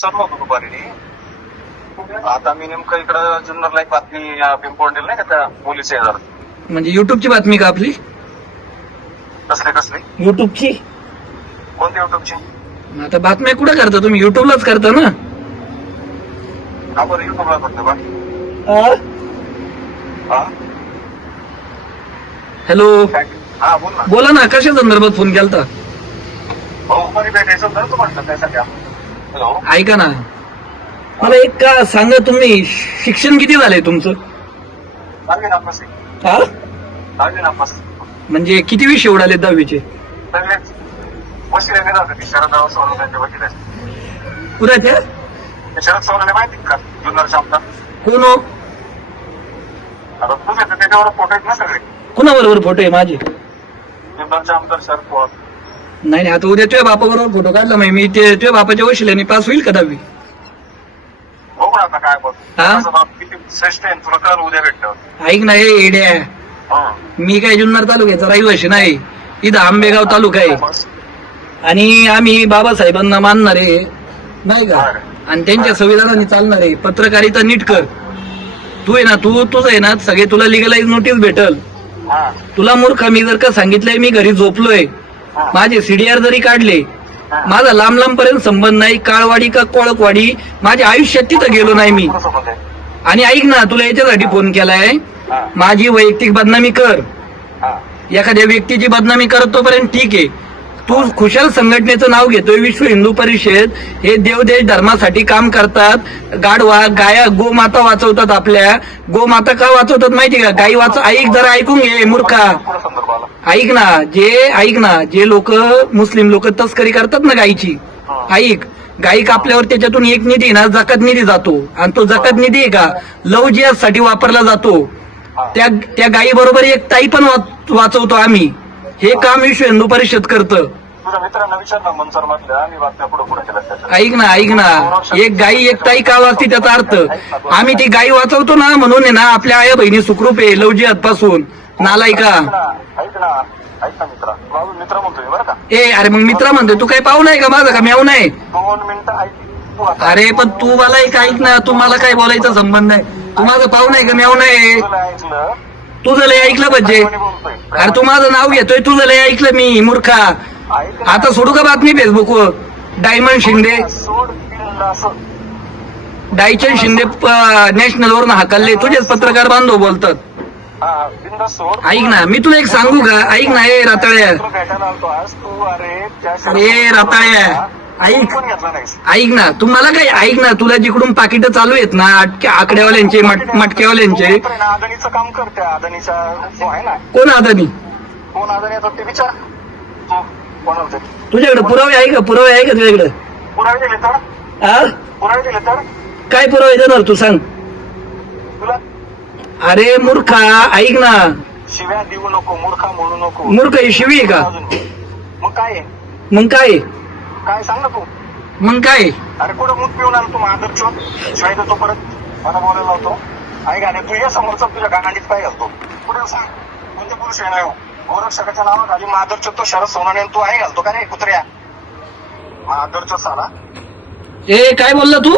चालू होतो दुपारी. आता मी नेमकं इकडं जुन्नरला एक बातमी पिंपवंडीला नाही का त्या पोलीस येणार. म्हणजे युट्यूबची बातमी का आपली? कसली युट्यूबची. कोणत्या युट्यूबची? आता बातम्या कुठं करता तुम्ही? युट्यूबलाच करता ना. हा बरं युट्यूबला करतो का? हा हॅलो, हा बोल ना. बोला ना, कशा संदर्भात फोन केलता? भाऊ दुपारी भेटायचं होतं ना, तू म्हटलं त्यासाठी. हॅलो, ऐका ना, मला एक का सांगा, तुम्ही शिक्षण किती झालंय तुमचं? दहावी नापास आहे. हा? 10वी नापास. म्हणजे किती विषय उडाले 10वीचे? सगळेच वशिले नाही जात. शरद सोनवणे वकील आहे. पुराच्या शरद सोनवणे माहिती का? जुन्नरच्या आमदार. कोण हो? आता तुझे तर त्याच्यावर फोटो आहेत ना सगळे. कुणाबरोबर फोटो आहे माझे? जुन्नरच्या आमदार शरद पवार. नाही नाही, आता उद्या तुझ्या बापाबरोबर फोटो काढला मी ते तुझ्या बापाच्या वशिल्याने पास होईल का 10वी? बघू ना आता काय बघ. हा? माझा बाप किती श्रेष्ठ आहे तुला कळलं उद्या भेटल्यावर. ऐक ना, हे येड्या, हा. मी काय जुन्नर तालुक्याचा रहिवाशी नाही. इथं आंबेगाव तालुका आहे आणि आम्ही बाबासाहेबांना मानणारे नाही का, आणि त्यांच्या संविधानाने चालणारे. पत्रकारिता नीट कर. तू आहे ना, तुझं आहे ना, सगळे तुला लिगलाइज नोटीस भेटल. हा. तुला मूर्ख मी जर का सांगितलंय मी घरी झोपलोय, माझे सीडीआर जरी काढले, माझा लांब लांब पर्यंत संबंध नाही. काळवाडी का कोळकवाडी, माझ्या आयुष्यात तिथं गेलो नाही मी. आणि ऐक ना, तुला याच्यासाठी फोन केलाय, माझी वैयक्तिक बदनामी कर. एखाद्या व्यक्तीची बदनामी करत तोपर्यंत ठीक आहे. तू खुशाल संघटनेचं नाव घेतोय, विश्व हिंदू परिषद. हे देवदेश धर्मासाठी काम करतात. गाढवा गाया गोमाता वाचवतात. आपल्या गोमाता का वाचवतात माहिती का? गाई ऐक जरा, ऐकून घे मूर्खा. ऐक ना, जे लोक मुस्लिम लोक तस्करी करतात ना गायीची, ऐक, गायी कापल्यावर त्याच्यातून एक निधी ना जकात निधी जातो, आणि तो जकात निधी आहे का लव जिहादसाठी वापरला जातो. त्या गायी बरोबर एक ताई पण वाचवतो आम्ही. हे काम विश्व हिंदू परिषद करतं. तुझ्या मित्रांना विचार ना मनसर मधल्या आणि बातम्या पुढे केल्या. ऐक ना, एक गायी एक ताई का वाचते त्याचा अर्थ. आम्ही ती गायी वाचवतो ना, म्हणून आहे ना आपल्या आया बहिणी सुखरूप आहे लव जिहाद पासून. नालायका. ऐक ना मित्रा, बाबू मित्र म्हणतोय बरं का. अरे मग मित्र म्हणतोय, तू काय पाहू नाही का माझा का म्याव नाही? 2 मिनिटं ऐक. अरे पण तू मला ऐक ना, तू मला काय बोलायचा संबंध नाही. तू माझं पाहू नाही का म्याव नाही? ऐकलं तुझं लय ऐकलं म्हणजे. अरे तू माझं नाव घेतोय, तुझं लय ऐकलं मी मूर्खा. आता सोडू का बातमी फेसबुकवर? डायमंड शिंदे, डायचंद शिंदे नॅशनल वरून हाकलले. तुझेच पत्रकार बांधव बोलतात. ऐक ना, मी तुला एक सांगू का? ऐक ना, ए रताळ्या, ऐक ना, तू मला काय ऐक ना, तुला जिकडून पाकिट चालू आहेत ना आकड्यावाल्यांचे मटक्यावाल्यांचे. अदानीचं काम करते. अदानीचा आहे ना. कोण अदानी? कोण अदानीचा ते विचार. तुझ्याकडे पुरावे आहे का? पुरावे आहे का तुझ्याकडे? पुरावे दिले तर. हा? पुरावे दिले तर काय पुरावे देणार तू सांग? तुला अरे मूर्खा, ऐक ना. शिव्या देऊ नको, मूर्खा म्हणू नको. मूर्ख ही शिवी आहे का? मग काय आहे? मग काय? काय सांग ना तू. मग काय? अरे कुठं मूत पिऊन आलो तू आदर्श शिवाय देतो परत मला बोलायला होतो. ऐक आणि तू या समोरचा तुझ्या गांडीत काय घालतो पुढे सांग. कोणत्या पुरुष आहे नाही गोरक्षकाच्या नावाखाली माधुरच तो शरद सोनाने तू आहे घालतो का नाही कुत्र्या? माधुरच साला. काय बोलला तू?